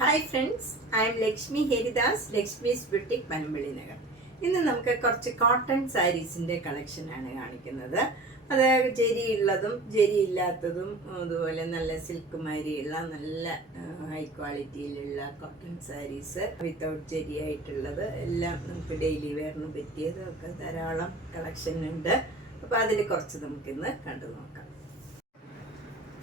Hi friends, I M Lakshmi Haridas, Lakshmi's boutique Panampilly Nagar. ഇന്ന് നമുക്ക് കുറച്ച് കോട്ടൺ സാരീസിൻ്റെ കളക്ഷനാണ് കാണിക്കുന്നത്. അത് ജരിയുള്ളതും ജരി ഇല്ലാത്തതും അതുപോലെ നല്ല സിൽക്ക് മാരിയുള്ള നല്ല ഹൈ ക്വാളിറ്റിയിലുള്ള കോട്ടൺ സാരീസ് വിത്തൗട്ട് ജരി ആയിട്ടുള്ളത് എല്ലാം നമുക്ക് ഡെയിലി വെയറിന് പറ്റിയതൊക്കെ ധാരാളം കളക്ഷൻ ഉണ്ട്. അപ്പോൾ അതിൽ കുറച്ച് നമുക്കിന്ന് കണ്ടു നോക്കാം.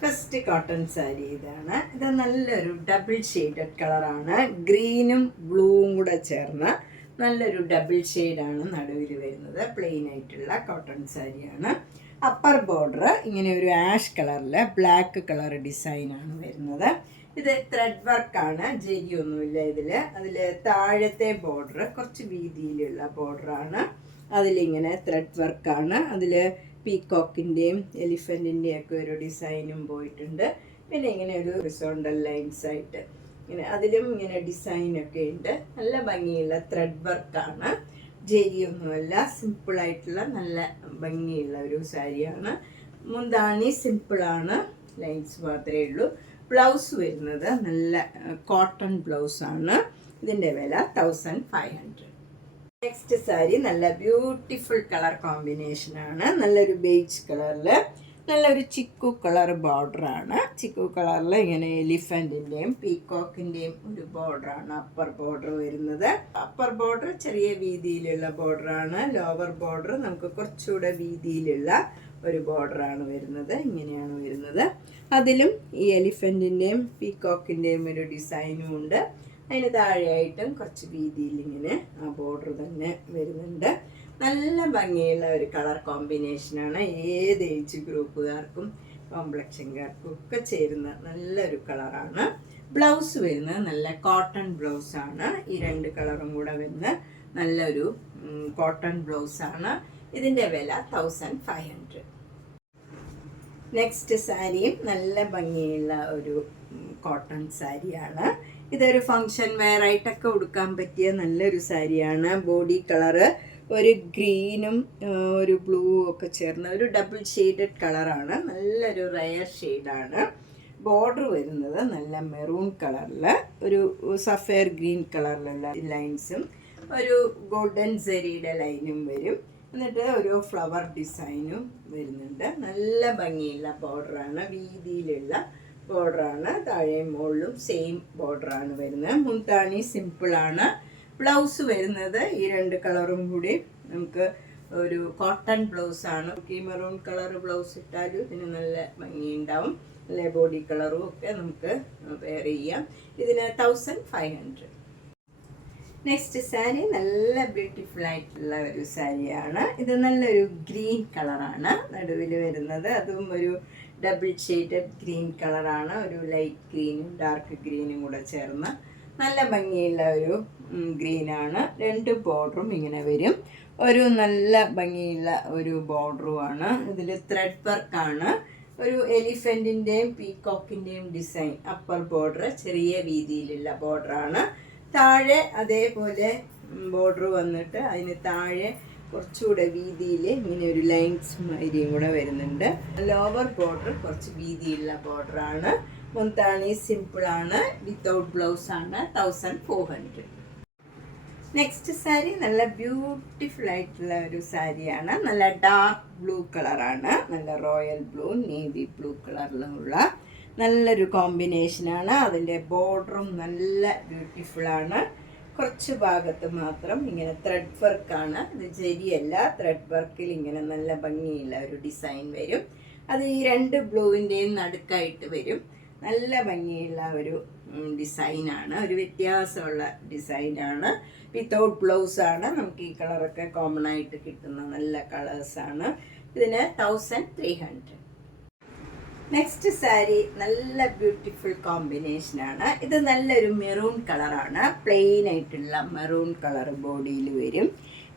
ഫസ്റ്റ് കോട്ടൺ സാരി ഇതാണ്. ഇത് നല്ലൊരു ഡബിൾ ഷെയ്ഡഡ് കളറാണ്. ഗ്രീനും ബ്ലൂവും കൂടെ ചേർന്ന നല്ലൊരു ഡബിൾ ഷെയ്ഡാണ് നടുവിൽ വരുന്നത്. പ്ലെയിൻ ആയിട്ടുള്ള കോട്ടൺ സാരിയാണ്. അപ്പർ ബോർഡർ ഇങ്ങനെ ഒരു ആഷ് കളറിൽ ബ്ലാക്ക് കളർ ഡിസൈനാണ് വരുന്നത്. ഇത് ത്രെഡ് വർക്കാണ്, ജരിയൊന്നുമില്ല ഇതിൽ. അതിൽ താഴത്തെ ബോർഡർ കുറച്ച് വീതിയിലുള്ള ബോർഡറാണ്. അതിലിങ്ങനെ ത്രെഡ് വർക്കാണ്. അതിൽ പീകോക്കിൻ്റെയും എലിഫൻറ്റിൻ്റെയും ഒക്കെ ഒരു ഡിസൈനും പോയിട്ടുണ്ട്. പിന്നെ ഇങ്ങനെ ഒരു ഹൊറിസോണ്ടൽ ലൈൻസ് ആയിട്ട് ഇങ്ങനെ അതിലും ഇങ്ങനെ ഡിസൈനൊക്കെ ഉണ്ട്. നല്ല ഭംഗിയുള്ള ത്രെഡ് വർക്കാണ്, ജരിയൊന്നുമല്ല. സിമ്പിളായിട്ടുള്ള നല്ല ഭംഗിയുള്ള ഒരു സാരിയാണ്. മുന്താണി സിമ്പിളാണ്, ലൈൻസ് മാത്രമേ ഉള്ളൂ. ബ്ലൗസ് വരുന്നത് നല്ല കോട്ടൺ ബ്ലൗസാണ്. ഇതിൻ്റെ വില 1500. നെക്സ്റ്റ് സാരി നല്ല ബ്യൂട്ടിഫുൾ കളർ കോമ്പിനേഷനാണ്. നല്ലൊരു ബേജ് കളറിൽ നല്ലൊരു ചിക്കു കളർ ബോർഡറാണ്. ചിക്കു കളറിൽ ഇങ്ങനെ എലിഫൻറ്റിൻ്റെയും പീകോക്കിൻ്റെയും ഒരു ബോർഡറാണ് അപ്പർ ബോർഡർ വരുന്നത്. അപ്പർ ബോർഡർ ചെറിയ വീതിയിലുള്ള ബോർഡറാണ്. ലോവർ ബോർഡർ നമുക്ക് കുറച്ചുകൂടെ വീതിയിലുള്ള ഒരു ബോർഡറാണ് വരുന്നത്. ഇങ്ങനെയാണ് വരുന്നത്. അതിലും ഈ എലിഫൻറ്റിൻ്റെയും പീകോക്കിൻ്റെയും ഒരു ഡിസൈനും ഉണ്ട്. അതിന് താഴെയായിട്ടും കുറച്ച് വീതിയിൽ ഇങ്ങനെ ആ ബോർഡർ തന്നെ വരുന്നുണ്ട്. നല്ല ഭംഗിയുള്ള ഒരു കളർ കോമ്പിനേഷനാണ്. ഏത് ഏജ് ഗ്രൂപ്പുകാർക്കും കോംപ്ലക്ഷൻകാർക്കും ഒക്കെ ചേരുന്ന നല്ലൊരു കളറാണ്. ബ്ലൗസ് വരുന്നത് നല്ല കോട്ടൺ ബ്ലൗസാണ്. ഈ രണ്ട് കളറും കൂടെ വരുന്ന നല്ലൊരു കോട്ടൺ ബ്ലൗസാണ്. ഇതിൻ്റെ വില 1500. നെക്സ്റ്റ് സാരിയും നല്ല ഭംഗിയുള്ള ഒരു കോട്ടൺ സാരിയാണ്. ഇതൊരു ഫങ്ഷൻ വെയർ ആയിട്ടൊക്കെ ഉടുക്കാൻ പറ്റിയ നല്ലൊരു സാരിയാണ്. ബോഡി കളറ് ഒരു ഗ്രീനും ഒരു ബ്ലൂ ഒക്കെ ചേർന്ന ഒരു ഡബിൾ ഷെയ്ഡഡ് കളറാണ്. നല്ലൊരു റയർ ഷെയ്ഡാണ്. ബോർഡർ വരുന്നത് നല്ല മെറൂൺ കളറിൽ ഒരു സഫയർ ഗ്രീൻ കളറിലുള്ള ലൈൻസും ഒരു ഗോൾഡൻ സെരിയുടെ ലൈനും വരും. എന്നിട്ട് ഒരു ഫ്ലവർ ഡിസൈനും വരുന്നുണ്ട്. നല്ല ഭംഗിയുള്ള ബോർഡറാണ്, വീതിയിലുള്ള ബോർഡറാണ്. താഴെയും മുകളിലും സെയിം ബോർഡറാണ് വരുന്നത്. മുന്താണി സിമ്പിളാണ്. ബ്ലൗസ് വരുന്നത് ഈ രണ്ട് കളറും കൂടി നമുക്ക് ഒരു കോട്ടൺ ബ്ലൗസാണ്. ഈ മെറൂൺ കളർ ബ്ലൗസ് ഇട്ടാലും ഇതിന് നല്ല ഭംഗിയുണ്ടാവും. നല്ല ബോഡി കളറും ഒക്കെ നമുക്ക് വെയർ ചെയ്യാം. ഇതിന് 1500. നെക്സ്റ്റ് സാരി നല്ല ബ്യൂട്ടിഫുൾ ആയിട്ടുള്ള ഒരു സാരിയാണ്. ഇത് നല്ലൊരു ഗ്രീൻ കളറാണ് നടുവിൽ വരുന്നത്. അതും ഒരു ഡബിൾ ഷെയ്ഡഡ് ഗ്രീൻ കളറാണ്. ഒരു ലൈറ്റ് ഗ്രീനും ഡാർക്ക് ഗ്രീനും കൂടെ ചേർന്ന് നല്ല ഭംഗിയുള്ള ഒരു ഗ്രീനാണ്. രണ്ട് ബോർഡറും ഇങ്ങനെ വരും. ഒരു നല്ല ഭംഗിയുള്ള ഒരു ബോർഡറുമാണ്. ഇതിൽ ത്രെഡ് വർക്കാണ്. ഒരു എലിഫൻറ്റിൻ്റെയും പീകോക്കിൻ്റെയും ഡിസൈൻ അപ്പർ ബോർഡർ ചെറിയ വീതിയിലുള്ള ബോർഡറാണ്. താഴെ അതേപോലെ ബോർഡർ വന്നിട്ട് അതിന് താഴെ കുറച്ചുകൂടെ വീതിയിൽ ഇങ്ങനെ ഒരു ലൈൻസ് മാതിരിയും കൂടെ വരുന്നുണ്ട്. ലോവർ ബോർഡർ കുറച്ച് വീതിയുള്ള ബോർഡറാണ്. മുന്താണി സിമ്പിളാണ്, വിത്തൗട്ട് ബ്ലൗസാണ്. 1400. നെക്സ്റ്റ് സാരി നല്ല ബ്യൂട്ടിഫുൾ ആയിട്ടുള്ള ഒരു സാരിയാണ്. നല്ല ഡാർക്ക് ബ്ലൂ കളറാണ്. നല്ല റോയൽ ബ്ലൂ നേവി ബ്ലൂ കളറിലുള്ള നല്ലൊരു കോമ്പിനേഷനാണ്. അതിൻ്റെ ബോർഡറും നല്ല ബ്യൂട്ടിഫുള്ളാണ്. കുറച്ച് ഭാഗത്ത് മാത്രം ഇങ്ങനെ ത്രെഡ് വർക്കാണ്. ഇത് ജരിയല്ല, ത്രെഡ് വർക്കിൽ ഇങ്ങനെ നല്ല ഭംഗിയുള്ള ഒരു ഡിസൈൻ വരും. അത് ഈ രണ്ട് ബ്ലൂവിൻ്റെയും നടുക്കായിട്ട് വരും. നല്ല ഭംഗിയുള്ള ഒരു ഡിസൈനാണ്, ഒരു വ്യത്യാസമുള്ള ഡിസൈനാണ്. വിത്തൗട്ട് ബ്ലൗസാണ്. നമുക്ക് ഈ കളറൊക്കെ കോമൺ ആയിട്ട് കിട്ടുന്ന നല്ല കളേഴ്സാണ്. ഇതിന് 1300. നെക്സ്റ്റ് സാരി നല്ല ബ്യൂട്ടിഫുൾ കോമ്പിനേഷനാണ്. ഇത് നല്ലൊരു മെറൂൺ കളറാണ്. പ്ലെയിൻ ആയിട്ടുള്ള മെറൂൺ കളർ ബോഡിയിൽ വരും.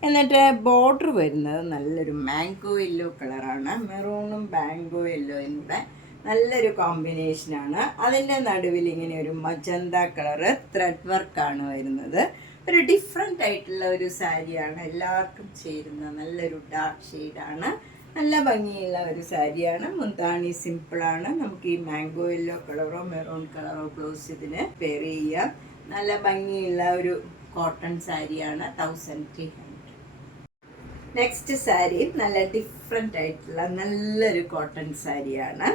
എന്നിട്ട് ബോർഡർ വരുന്നത് നല്ലൊരു മാംഗോ യെല്ലോ കളറാണ്. മെറൂണും മാംഗോ യെല്ലോയും കൂടെ നല്ലൊരു കോമ്പിനേഷനാണ്. അതിൻ്റെ നടുവിൽ ഇങ്ങനെ ഒരു മജന്ത കളറ് ത്രെഡ് വർക്കാണ് വരുന്നത്. ഒരു ഡിഫറെൻ്റ് ആയിട്ടുള്ള ഒരു സാരിയാണ്. എല്ലാവർക്കും ചേരുന്ന നല്ലൊരു ഡാർക്ക് ഷെയ്ഡാണ്. നല്ല ഭംഗിയുള്ള ഒരു സാരിയാണ്. മുന്താണി സിമ്പിളാണ്. നമുക്ക് ഈ മാംഗോ യെല്ലോ കളറോ മെറൂൺ കളറോ ബ്ലൗസ് ഇതിന് പെയർ ചെയ്യാം. നല്ല ഭംഗിയുള്ള ഒരു കോട്ടൺ സാരിയാണ്. 1300. നെക്സ്റ്റ് സാരി നല്ല ഡിഫറെൻ്റ് ആയിട്ടുള്ള നല്ലൊരു കോട്ടൺ സാരിയാണ്.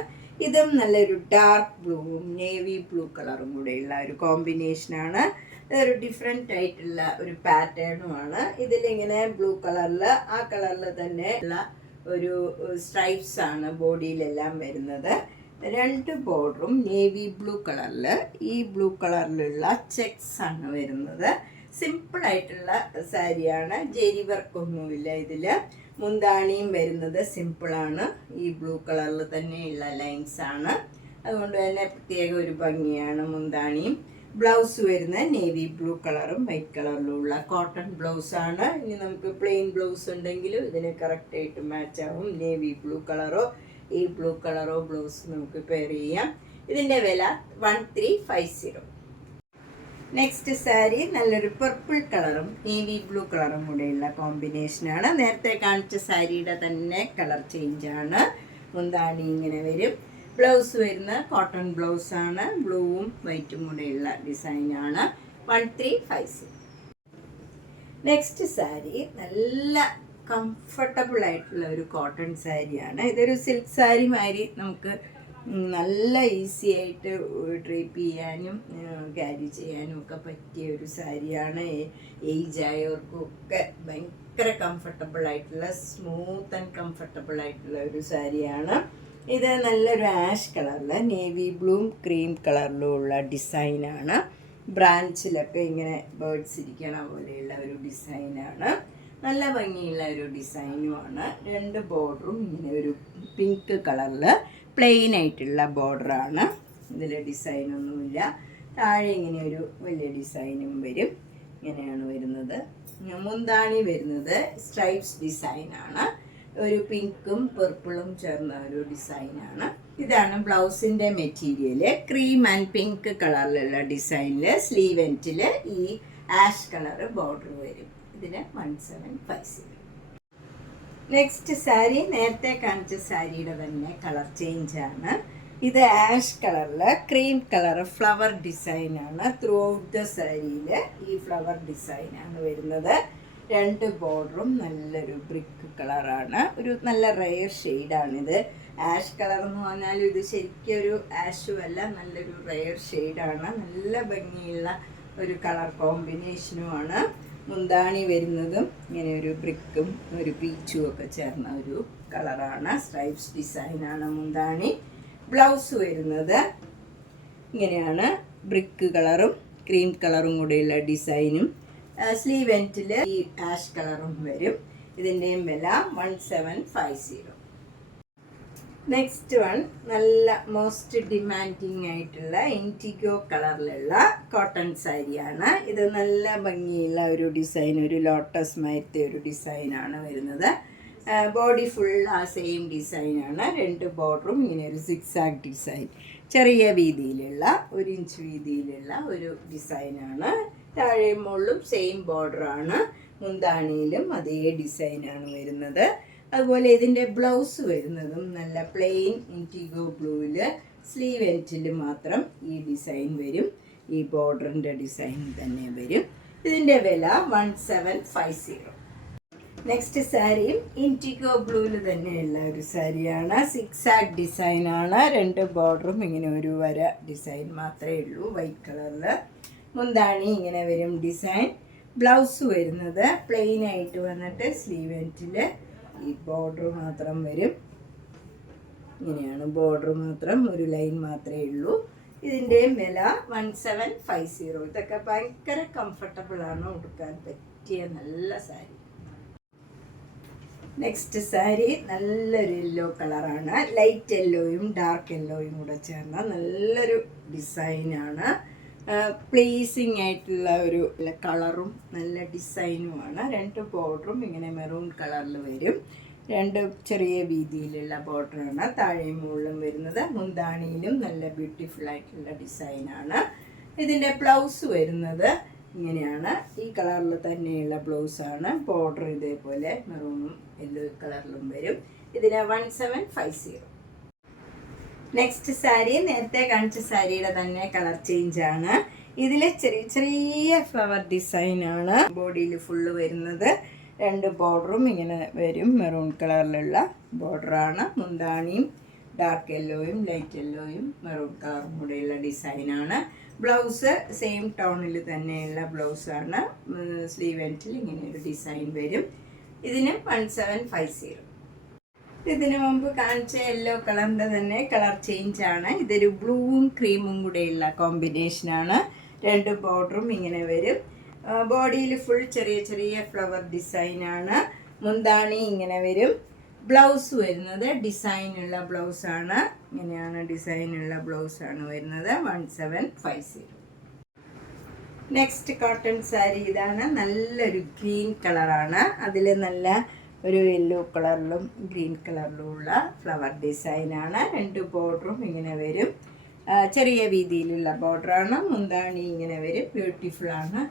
ഇതും നല്ലൊരു ഡാർക്ക് ബ്ലൂവും നേവി ബ്ലൂ കളറും കൂടെയുള്ള ഒരു കോമ്പിനേഷനാണ്. ഇതൊരു ഡിഫറെൻ്റ് ആയിട്ടുള്ള ഒരു പാറ്റേണുമാണ്. ഇതിലിങ്ങനെ ബ്ലൂ കളറിൽ ആ കളറിൽ തന്നെ ഉള്ള ഒരു സ്ട്രൈപ്സ് ആണ് ബോഡിയിലെല്ലാം വരുന്നത്. 2 ബോർഡറും നേവി ബ്ലൂ കളറിൽ ഈ ബ്ലൂ കളറിലുള്ള ചെക്സ് ആണ് വരുന്നത്. സിമ്പിളായിട്ടുള്ള സാരിയാണ്. ജെരി വർക്കൊന്നുമില്ല ഇതിൽ. മുന്താണിയും വരുന്നത് സിമ്പിളാണ്. ഈ ബ്ലൂ കളറിൽ തന്നെയുള്ള ലൈൻസ് ആണ്. അതുകൊണ്ട് തന്നെ പ്രത്യേക ഒരു ഭംഗിയാണ് മുന്താണിയും. ബ്ലൗസ് വരുന്നത് നേവി ബ്ലൂ കളറും വൈറ്റ് കളറിലുള്ള കോട്ടൺ ബ്ലൗസാണ്. ഇനി നമുക്ക് പ്ലെയിൻ ബ്ലൗസ് ഉണ്ടെങ്കിലും ഇതിന് കറക്റ്റായിട്ട് മാച്ച് ആവും. നേവി ബ്ലൂ കളറോ ഈ ബ്ലൂ കളറോ ബ്ലൗസ് നമുക്ക് പെയർ ചെയ്യാം. ഇതിൻ്റെ വില 1350. നെക്സ്റ്റ് സാരി നല്ലൊരു പർപ്പിൾ കളറും നേവി ബ്ലൂ കളറും കൂടെയുള്ള കോമ്പിനേഷനാണ്. നേരത്തെ കാണിച്ച സാരിയുടെ തന്നെ കളർ ചേഞ്ചാണ്. മുന്താണി ഇങ്ങനെ വരും. ബ്ലൗസ് വരുന്ന കോട്ടൺ ബ്ലൗസാണ്. ബ്ലൂവും വൈറ്റും കൂടെയുള്ള ഡിസൈനാണ്. 1350. നെക്സ്റ്റ് സാരി നല്ല കംഫർട്ടബിൾ ആയിട്ടുള്ള ഒരു കോട്ടൺ സാരിയാണ്. ഇതൊരു സിൽക്ക് സാരി മാതിരി നമുക്ക് നല്ല ഈസി ആയിട്ട് ഡ്രേപ്പ് ചെയ്യാനും ക്യാരി ചെയ്യാനും ഒക്കെ പറ്റിയ ഒരു സാരിയാണ്. ഏജ് ആയവർക്കൊക്കെ ഭയങ്കര കംഫർട്ടബിൾ ആയിട്ടുള്ള സ്മൂത്ത് ആൻഡ് കംഫർട്ടബിൾ ആയിട്ടുള്ള ഒരു സാരിയാണ്. ഇത് നല്ലൊരു ആഷ് കളറിൽ നേവി ബ്ലൂം ക്രീം കളറിലും ഉള്ള ഡിസൈനാണ്. ബ്രാഞ്ചിലൊക്കെ ഇങ്ങനെ ബേർഡ്സ് ഇരിക്കണ പോലെയുള്ള ഒരു ഡിസൈനാണ്. നല്ല ഭംഗിയുള്ള ഒരു ഡിസൈനുമാണ്. 2 ബോർഡറും ഇങ്ങനെ ഒരു പിങ്ക് കളറിൽ പ്ലെയിൻ ആയിട്ടുള്ള ബോർഡറാണ്. ഇതിൽ ഡിസൈനൊന്നുമില്ല. താഴെ ഇങ്ങനെ ഒരു വലിയ ഡിസൈനും വരും. ഇങ്ങനെയാണ് വരുന്നത്. മുന്താണി വരുന്നത് സ്ട്രൈപ്സ് ഡിസൈനാണ്. ഒരു പിങ്കും പർപ്പിളും ചേർന്ന ഒരു ഡിസൈനാണ്. ഇതാണ് ബ്ലൗസിൻ്റെ മെറ്റീരിയൽ. ക്രീം ആൻഡ് പിങ്ക് കളറിലുള്ള ഡിസൈനിൽ സ്ലീവ് എൻഡിൽ ഈ ആഷ് കളർ ബോർഡർ വരും. ഇതിന് 1750. നെക്സ്റ്റ് സാരി നേരത്തെ കാണിച്ച സാരിയുടെ തന്നെ കളർ ചേഞ്ചാണ്. ഇത് ആഷ് കളറിൽ ക്രീം കളർ ഫ്ലവർ ഡിസൈനാണ്. ത്രൂ ഔട്ട് ദ സാരിയിൽ ഈ ഫ്ലവർ ഡിസൈനാണ് വരുന്നത്. 2 ബോർഡറും നല്ലൊരു ബ്രിക്ക് കളറാണ്. ഒരു നല്ല റെയർ ഷെയ്ഡാണിത്. ആഷ് കളർ എന്ന് പറഞ്ഞാലും ഇത് ശരിക്കും ഒരു ആഷും അല്ല, നല്ലൊരു റെയർ ഷെയ്ഡാണ്. നല്ല ഭംഗിയുള്ള ഒരു കളർ കോമ്പിനേഷനുമാണ്. മുന്താണി വരുന്നതും ഇങ്ങനെ ഒരു ബ്രിക്കും ഒരു പീച്ചും ഒക്കെ ചേർന്ന ഒരു കളറാണ്. സ്ട്രൈപ്സ് ഡിസൈനാണ് മുന്താണി. ബ്ലൗസ് വരുന്നത് ഇങ്ങനെയാണ്. ബ്രിക്ക് കളറും ക്രീം കളറും കൂടെയുള്ള ഡിസൈനും. സ്ലീവ് എൻഡിൽ ഈ ആഷ് കളറും വരും. ഇതിൻ്റെയും വില 1750. നെക്സ്റ്റ് വൺ നല്ല മോസ്റ്റ് ഡിമാൻഡിങ് ആയിട്ടുള്ള ഇൻഡിഗോ കളറിലുള്ള കോട്ടൺ സാരിയാണ്. ഇത് നല്ല ഭംഗിയുള്ള ഒരു ഡിസൈൻ, ഒരു ലോട്ടസ് മാറ്റത്തെ ഒരു ഡിസൈനാണ് വരുന്നത്. ബോഡി ഫുൾ ആ സെയിം ഡിസൈനാണ്. 2 ബോർഡറും ഇങ്ങനെ ഒരു സിക്സാഗ് ഡിസൈൻ, ചെറിയ വീതിയിലുള്ള 1 ഇഞ്ച് വീതിയിലുള്ള ഒരു ഡിസൈനാണ്. താഴെയും മുകളിലും സെയിം ബോർഡറാണ്. മുന്താണിയിലും അതേ ഡിസൈനാണ് വരുന്നത്. അതുപോലെ ഇതിൻ്റെ ബ്ലൗസ് വരുന്നതും നല്ല പ്ലെയിൻ ഇൻഡിഗോ ബ്ലൂവിൽ സ്ലീവ് എൻഡിൽ മാത്രം ഈ ഡിസൈൻ വരും. ഈ ബോർഡറിൻ്റെ ഡിസൈൻ തന്നെ വരും. ഇതിൻ്റെ വില 1750. നെക്സ്റ്റ് സാരിയും ഇൻഡിഗോ ബ്ലൂവിൽ തന്നെയുള്ള ഒരു സാരിയാണ്. സിക്സാഗ് ഡിസൈനാണ്. 2 ബോർഡറും ഇങ്ങനെ ഒരു വര ഡിസൈൻ മാത്രമേ ഉള്ളൂ വൈറ്റ് കളറിൽ. മുന്താണി ഇങ്ങനെ വരും ഡിസൈൻ. ബ്ലൗസ് വരുന്നത് പ്ലെയിൻ ആയിട്ട് വന്നിട്ട് സ്ലീവ് എൻഡിൽ ഈ ബോർഡർ മാത്രം വരും. ഇങ്ങനെയാണ് ബോർഡർ മാത്രം, ഒരു ലൈൻ മാത്രമേ ഉള്ളൂ. ഇതിൻ്റെയും വില 1750. ഇതൊക്കെ ഭയങ്കര കംഫർട്ടബിളാണ്, ഉടുക്കാൻ പറ്റിയ നല്ല സാരി. നെക്സ്റ്റ് സാരി നല്ലൊരു യെല്ലോ കളറാണ്. ലൈറ്റ് യെല്ലോയും ഡാർക്ക് യെല്ലോയും കൂടെ ചേർന്ന നല്ലൊരു ഡിസൈനാണ്. പ്ലീസിങ് ആയിട്ടുള്ള ഒരു കളറും നല്ല ഡിസൈനുമാണ്. 2 ബോർഡറും ഇങ്ങനെ മെറൂൺ കളറിൽ വരും. 2 ചെറിയ വീതിയിലുള്ള ബോർഡറാണ്. താഴെയും മുകളിലും വരുന്നത്. മുന്താണിയിലും നല്ല ബ്യൂട്ടിഫുൾ ആയിട്ടുള്ള ഡിസൈനാണ്. ഇതിൻ്റെ ബ്ലൗസ് വരുന്നത് ഇങ്ങനെയാണ്. ഈ കളറിൽ തന്നെയുള്ള ബ്ലൗസാണ്. ബോർഡർ ഇതേപോലെ മെറൂണും യെല്ലോ കളറിലും വരും. ഇതിന് 1750. നെക്സ്റ്റ് സാരി നേരത്തെ കാണിച്ച സാരിയുടെ തന്നെ കളർ ചേഞ്ച് ആണ്. ഇതിൽ ചെറിയ ചെറിയ ഫ്ലവർ ഡിസൈനാണ് ബോഡിയിൽ ഫുള്ള് വരുന്നത്. 2 ബോർഡറും ഇങ്ങനെ വരും. മെറൂൺ കളറിലുള്ള ബോർഡറാണ്. മുന്താണിയും ഡാർക്ക് യെല്ലോയും ലൈറ്റ് യെല്ലോയും മെറൂൺ കളറും കൂടെയുള്ള ഡിസൈനാണ്. ബ്ലൗസ് സെയിം ടോണിൽ തന്നെയുള്ള ബ്ലൗസാണ്. സ്ലീവ് എൻഡിൽ ഇങ്ങനെ ഒരു ഡിസൈൻ വരും. ഇതിന് 1750. ഇതിനു മുമ്പ് കാണിച്ച യെല്ലോ കളറിൻ്റെ തന്നെ കളർ ചേഞ്ച് ആണ്. ഇതൊരു ബ്ലൂവും ക്രീമും കൂടെയുള്ള കോമ്പിനേഷനാണ്. 2 ബോർഡറും ഇങ്ങനെ വരും. ബോഡിയിൽ ഫുൾ ചെറിയ ചെറിയ ഫ്ലവർ ഡിസൈനാണ്. മുന്താണി ഇങ്ങനെ വരും. ബ്ലൗസ് വരുന്നത് ഡിസൈനുള്ള ബ്ലൗസാണ്. ഇങ്ങനെയാണ് ഡിസൈനുള്ള ബ്ലൗസാണ് വരുന്നത്. 1750. നെക്സ്റ്റ് കോട്ടൺ സാരി ഇതാണ്. നല്ലൊരു ഗ്രീൻ കളറാണ്. അതിൽ നല്ല ഒരു യെല്ലോ കളറിലും ഗ്രീൻ കളറിലുമുള്ള ഫ്ലവർ ഡിസൈനാണ്. 2 ബോർഡറും ഇങ്ങനെ വരും. ചെറിയ വീതിയിലുള്ള ബോർഡറാണ്. മുന്താണി ഇങ്ങനെ വരും. ബ്യൂട്ടിഫുള്ളാണ്.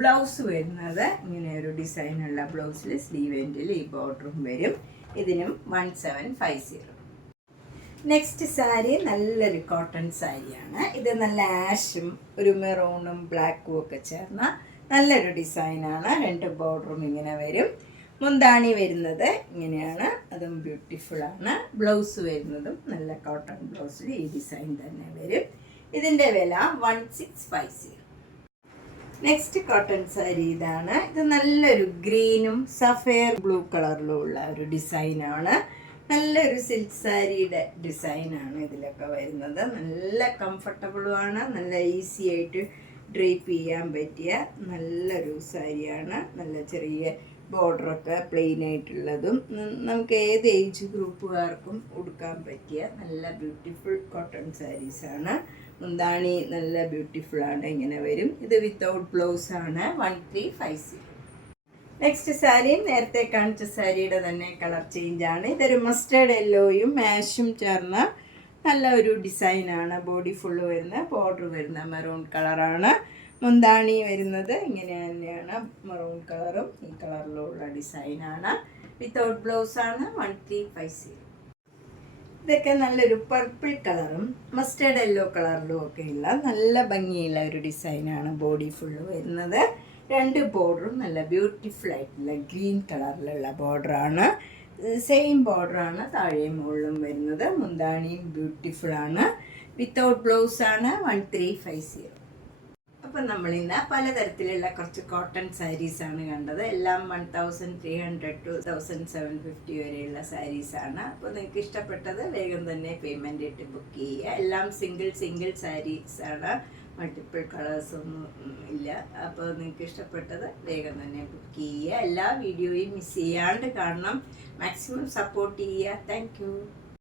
ബ്ലൗസ് വരുന്നത് ഇങ്ങനെ ഒരു ഡിസൈനുള്ള ബ്ലൗസിൽ സ്ലീവ് എൻഡിൽ ഈ ബോർഡറും വരും. ഇതിനും 1750. നെക്സ്റ്റ് സാരി നല്ലൊരു കോട്ടൺ സാരിയാണ്. ഇത് നല്ല ആഷും ഒരു മെറൂണും ബ്ലാക്കും ഒക്കെ ചേർന്ന നല്ലൊരു ഡിസൈനാണ്. 2 ബോർഡറും ഇങ്ങനെ വരും. മുന്താണി വരുന്നത് ഇങ്ങനെയാണ്. അതും ബ്യൂട്ടിഫുള്ളാണ്. ബ്ലൗസ് വരുന്നതും നല്ല കോട്ടൺ ബ്ലൗസിൽ ഈ ഡിസൈൻ തന്നെ വരും. ഇതിൻ്റെ വില 1650. നെക്സ്റ്റ് കോട്ടൺ സാരി ഇതാണ്. ഇത് നല്ലൊരു ഗ്രീനും സഫയർ ബ്ലൂ കളറിലും ഉള്ള ഒരു ഡിസൈനാണ്. നല്ലൊരു സിൽക്ക് സാരിയുടെ ഡിസൈനാണ് ഇതിലൊക്കെ വരുന്നത്. നല്ല കംഫർട്ടബിളുമാണ്. നല്ല ഈസി ആയിട്ട് ഡ്രേപ്പ് ചെയ്യാൻ പറ്റിയ നല്ലൊരു സാരിയാണ്. നല്ല ചെറിയ ബോർഡറൊക്കെ പ്ലെയിൻ ആയിട്ടുള്ളതും നമുക്ക് ഏത് ഏജ് ഗ്രൂപ്പുകാർക്കും ഉടുക്കാൻ പറ്റിയ നല്ല ബ്യൂട്ടിഫുൾ കോട്ടൺ സാരീസാണ്. മുന്താണി നല്ല ബ്യൂട്ടിഫുള്ളാണ്. ഇങ്ങനെ വരും. ഇത് വിത്തൗട്ട് ബ്ലൗസാണ്. 1350. നെക്സ്റ്റ് സാരി നേരത്തെ കാണിച്ച സാരിയുടെ തന്നെ കളർ ചേഞ്ചാണ്. ഇതൊരു മസ്റ്റേർഡ് യെല്ലോയും ആഷും ചേർന്ന നല്ല ഒരു ഡിസൈനാണ്. ബോഡി ഫുള്ള് വരുന്ന ബോർഡർ വരുന്ന മെറൂൺ കളറാണ്. മുന്താണി വരുന്നത് ഇങ്ങനെ തന്നെയാണ്. മെറൂൺ കളറും ഈ കളറിലുള്ള ഡിസൈനാണ്. വിത്തൗട്ട് ബ്ലൗസാണ്. 1350. ഇതൊക്കെ നല്ലൊരു പർപ്പിൾ കളറും മസ്റ്റേർഡ് യെല്ലോ കളറിലും ഒക്കെ ഉള്ള നല്ല ഭംഗിയുള്ള ഒരു ഡിസൈനാണ്. ബോഡി ഫുള്ള് വരുന്നത്. 2 ബോർഡറും നല്ല ബ്യൂട്ടിഫുൾ ആയിട്ടുള്ള ഗ്രീൻ കളറിലുള്ള ബോർഡറാണ്. സെയിം ബോർഡറാണ് താഴെയും മുകളിലും വരുന്നത്. മുന്താണിയും ബ്യൂട്ടിഫുള്ളാണ്. വിത്തൗട്ട് ബ്ലൗസാണ്. 1350. അപ്പം നമ്മളിന്ന് പലതരത്തിലുള്ള കുറച്ച് കോട്ടൺ സാരീസാണ് കണ്ടത്. എല്ലാം 1300 to 1750 വരെയുള്ള സാരീസാണ്. അപ്പോൾ നിങ്ങൾക്ക് ഇഷ്ടപ്പെട്ടത് വേഗം തന്നെ പേയ്മെൻ്റ് ഇട്ട് ബുക്ക് ചെയ്യുക. എല്ലാം സിംഗിൾ സാരീസാണ്. മൾട്ടിപ്പിൾ കളേഴ്സൊന്നും ഇല്ല. അപ്പോൾ നിങ്ങൾക്ക് ഇഷ്ടപ്പെട്ടത് വേഗം തന്നെ ബുക്ക് ചെയ്യുക. എല്ലാ വീഡിയോയും മിസ് ചെയ്യാണ്ട് കാണണം. മാക്സിമം സപ്പോർട്ട് ചെയ്യുക. Thank you.